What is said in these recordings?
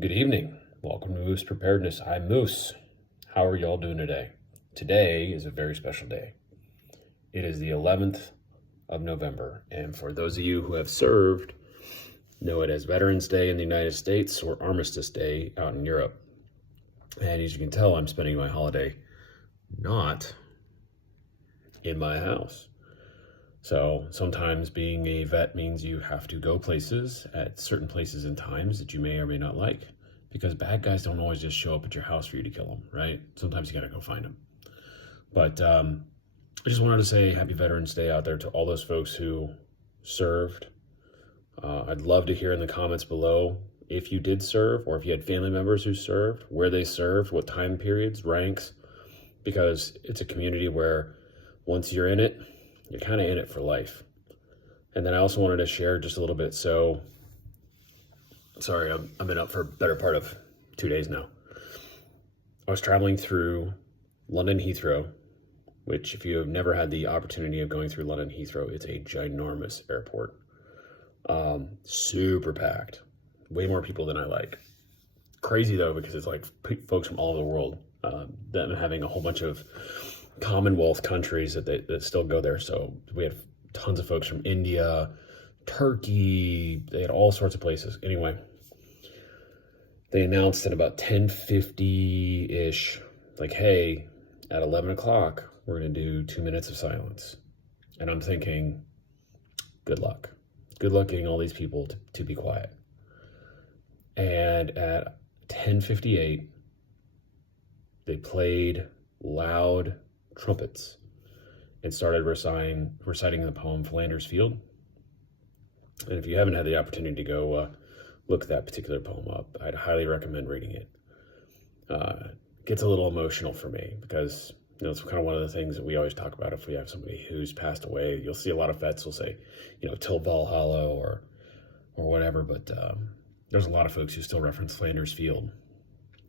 Good evening. Welcome to Moose Preparedness. I'm Moose. How are y'all doing today? Today is a very special day. It is the 11th of November, and for those of you who have served, know it as Veterans Day in the United States or Armistice Day out in Europe. And as you can tell, I'm spending my holiday not in my house. So sometimes being a vet means you have to go places at certain places and times that you may or may not like, because bad guys don't always just show up at your house for you to kill them, right? Sometimes you gotta go find them. But I just wanted to say happy Veterans Day out there to all those folks who served. I'd love to hear in the comments below if you did serve or if you had family members who served, where they served, what time periods, ranks, because it's a community where once you're in it, you're kind of in it for life. And then I also wanted to share just a little bit. So, sorry, I've been up for a better part of 2 days now. I was traveling through London Heathrow, which if you have never had the opportunity of going through London Heathrow, it's a ginormous airport. Super packed, way more people than I like. Crazy though, because it's like folks from all over the world, them having a whole bunch of Commonwealth countries that still go there. So we had tons of folks from India, Turkey, they had all sorts of places. Anyway, they announced at about 10:50-ish, like, hey, at 11 o'clock, we're going to do 2 minutes of silence. And I'm thinking, good luck. Good luck getting all these people to be quiet. And at 10:58, they played loud trumpets and started reciting the poem Philander's Field. And if you haven't had the opportunity to go look that particular poem up, I'd highly recommend reading it. It gets a little emotional for me because it's kind of one of the things that we always talk about. If we have somebody who's passed away, you'll see a lot of vets will say, till Valhalla or whatever, but there's a lot of folks who still reference Philander's Field,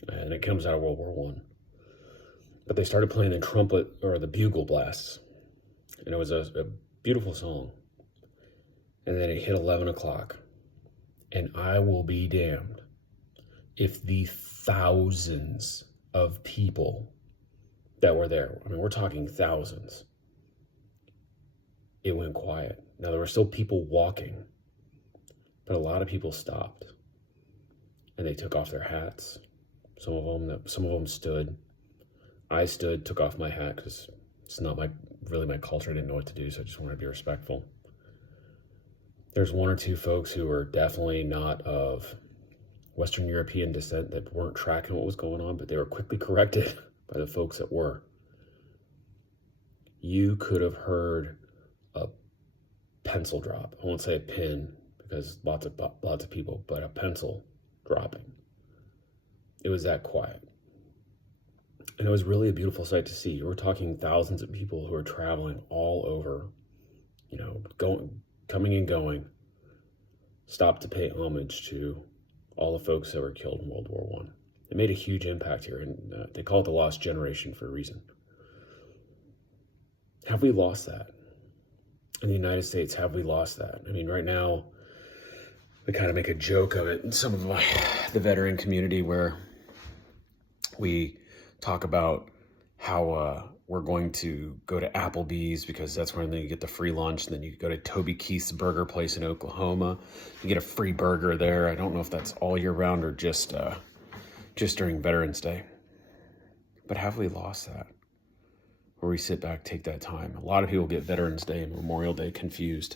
and it comes out of World War I. But they started playing the trumpet or the bugle blasts, and it was a beautiful song. And then it hit 11 o'clock, and I will be damned if the thousands of people that were there, I mean, we're talking thousands, it went quiet. Now, there were still people walking, but a lot of people stopped, and they took off their hats. Some of them stood. I stood, took off my hat because it's not really my culture. I didn't know what to do, so I just wanted to be respectful. There's one or two folks who were definitely not of Western European descent that weren't tracking what was going on, but they were quickly corrected by the folks that were. You could have heard a pencil drop. I won't say a pin because lots of people, but a pencil dropping. It was that quiet. And it was really a beautiful sight to see. We're talking thousands of people who are traveling all over, coming and going, stopped to pay homage to all the folks that were killed in World War I. It made a huge impact here, and they call it the lost generation for a reason. Have we lost that? In the United States, have we lost that? I mean, right now, we kind of make a joke of it in some of the veteran community where we talk about how we're going to go to Applebee's because that's where you get the free lunch. And then you go to Toby Keith's burger place in Oklahoma. You get a free burger there. I don't know if that's all year round or just during Veterans Day. But have we lost that? Where we sit back, take that time. A lot of people get Veterans Day and Memorial Day confused.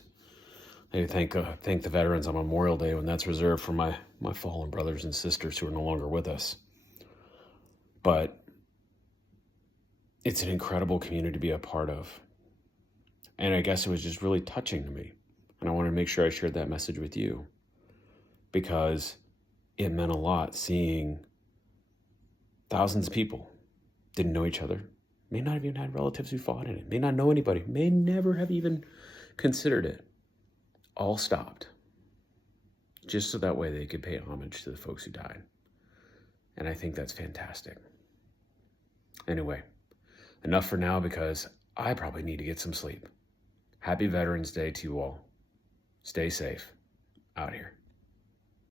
They thank the veterans on Memorial Day when that's reserved for my fallen brothers and sisters who are no longer with us. But it's an incredible community to be a part of. And I guess it was just really touching to me. And I wanted to make sure I shared that message with you because it meant a lot seeing thousands of people didn't know each other, may not have even had relatives who fought in it, may not know anybody, may never have even considered it, all stopped just so that way they could pay homage to the folks who died. And I think that's fantastic. Anyway, enough for now because I probably need to get some sleep. Happy Veterans Day to you all. Stay safe out here.